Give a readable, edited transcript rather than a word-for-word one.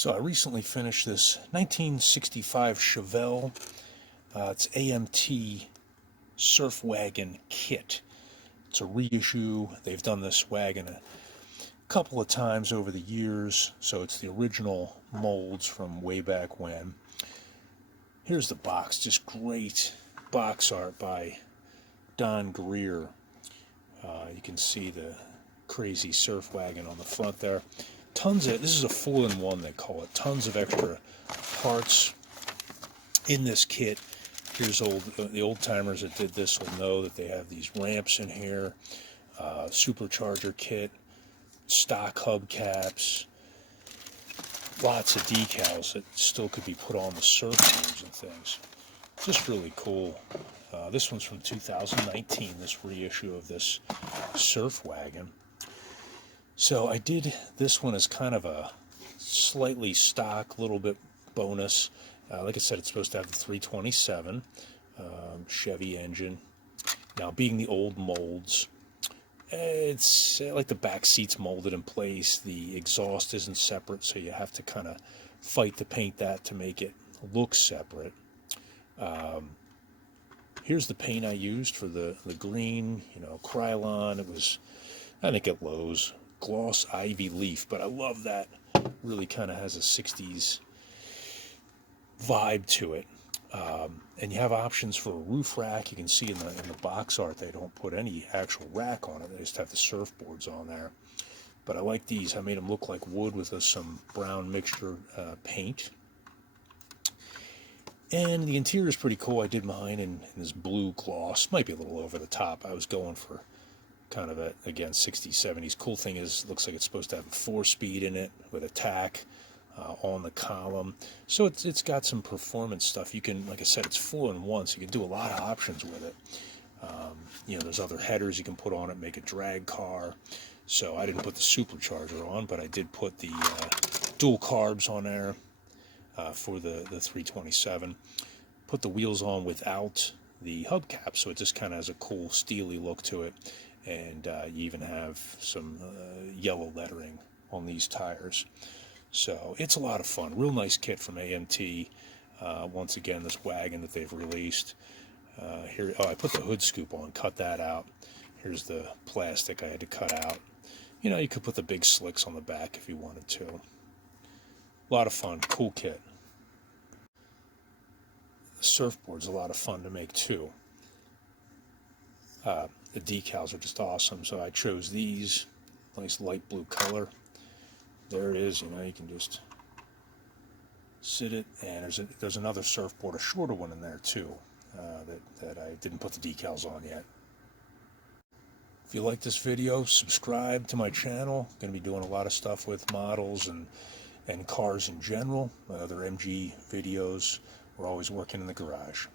So I recently finished this 1965 Chevelle. It's AMT Surf Wagon kit. It's a reissue. They've done this wagon a couple of times over the years, so it's the original molds from way back when. Here's the box, just great box art by Don Greer. You can see the crazy surf wagon on the front there. This is a 4-in-1 they call it. Tons of extra parts in this kit. Here's the old timers that did this will know that they have these ramps in here, supercharger kit, stock hubcaps, lots of decals that still could be put on the surfboards and things. Just really cool. This one's from 2019, this reissue of this Surf Wagon. So I did this one as kind of a slightly stock, little bit bonus. Like I said, it's supposed to have the 327 Chevy engine. Now, being the old molds, it's like the back seat's molded in place. The exhaust isn't separate, so you have to kind of fight to paint that to make it look separate. Here's the paint I used for the green, Krylon. It was, I think, at Lowe's. Gloss Ivy Leaf, but I love that. Really kind of has a 60s vibe to it. And you have options for a roof rack. You can see in the box art they don't put any actual rack on it. They just have the surfboards on there. But I like these. I made them look like wood with some brown mixture paint. And the interior is pretty cool. I did mine in this blue gloss. Might be a little over the top. I was going for kind of again, 60s, 70s. Cool thing is, it looks like it's supposed to have a 4-speed in it with a tack on the column. So it's got some performance stuff. You can, like I said, it's 4-in-1, so you can do a lot of options with it. There's other headers you can put on it, make a drag car. So I didn't put the supercharger on, but I did put the dual carbs on there for the 327. Put the wheels on without the hubcap, so it just kind of has a cool steely look to it. And you even have some yellow lettering on these tires. So it's a lot of fun. Real nice kit from AMT. Once again, this wagon that they've released. I put the hood scoop on, cut that out. Here's the plastic I had to cut out. You could put the big slicks on the back if you wanted to. A lot of fun. Cool kit. The surfboard's a lot of fun to make too. The decals are just awesome, so I chose these. Nice light blue color. There it is. You can just sit it, and there's another surfboard, a shorter one in there too, that I didn't put the decals on yet. If you like this video, subscribe to my channel. I'm going to be doing a lot of stuff with models and cars in general. My other MG videos. We're always working in the garage.